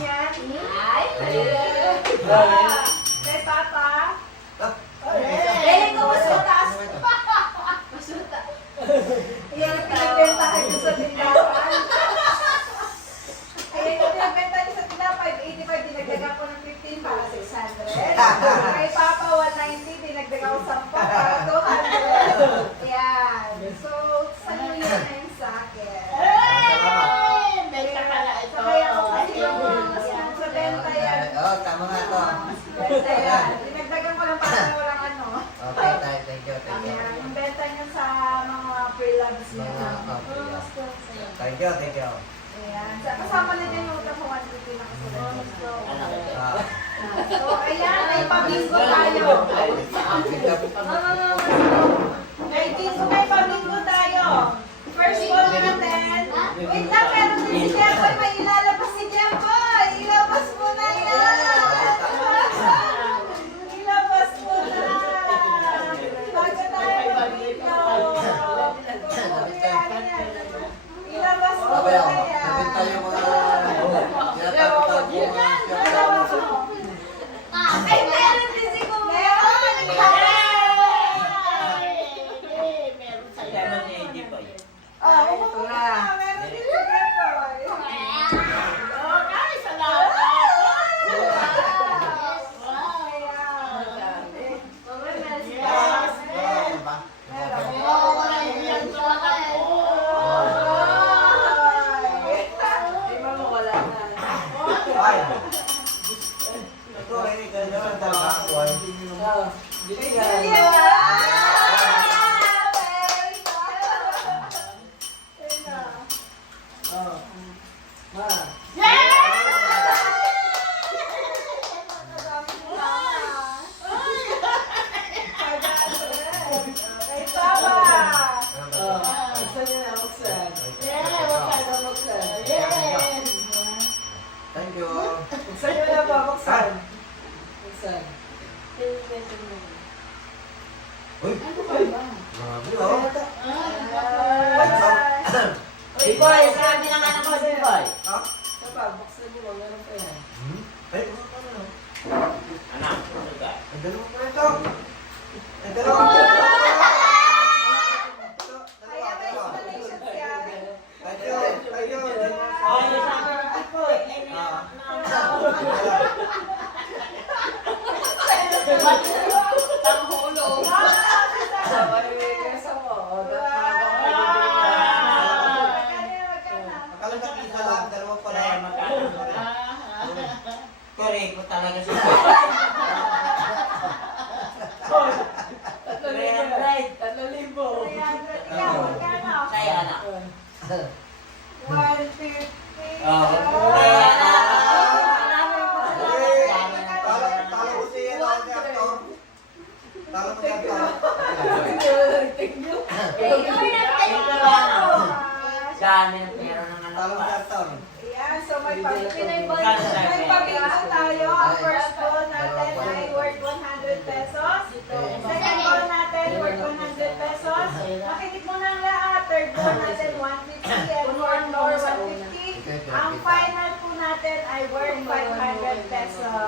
yan? Ay, Kay Papa? Galing ko masutas. Masuta. Yan ang pinagbentahan ko sa tindahan. Ayan yung pinagbentahan ko sa tindahan, 585, dinagdagan ko ng 15 para 600. Kay Papa, 190, dinagdagan ko 10 para 200. Yan. So, sa'yo yun na yung sa akin. Benta pala ito. So, kaya ako kasi yung sa benta yan. Oo, tama nga to. Benta yan. Dinagdagan ko lang para walang ano. Okay, tayo. Thank you. Ayan, yung benta niya sa mga pre-labs niya. Thank you. Ayan. Kasama na din yung utang sa 150 na kasunod. Ah, So, ayan, may pabinggo tayo. May pabinggo tayo. First call natin. Wait lang, meron din si Jemboy. May ilalabas si Jemboy. Ilabas mo na yan. Ilabas mo na. Bago tayo pabinggo. Ilabas mo Sabi na ako, yan. nabinta yung mga tinatapos mo mga Ay, meron din si Kuya. Meron sa'yo. Ah, ito na. Meron din si Jemboy. Ay, salamat. Thank you. Sa'yo na ba, Buksan? Uy, grabe oh. Boy, sabi ng anak ko si Boy. Ha? Ay, ano? Anak, suga. Ang dalawa pa ito. Ang dalawa. Kaya may explanations yan. Thank you. Ay, sabi ng Boy. Tanghulog. Akala ka isa lang, dalawa pala. Correct ko talaga siya. Sa'yo, anak. 150. Talo ko siya, si Actor. Talo ko si Actor. Dami ng pera ng anak Talo ko. si Actor. Ayan, so may pabinggo tayo. Ang first call natin ay worth 100 pesos. Second call natin worth 100 pesos. Makinig mo ng lahat. Third call natin 150 and fourth call 150. Ang final po natin ay worth 500 pesos.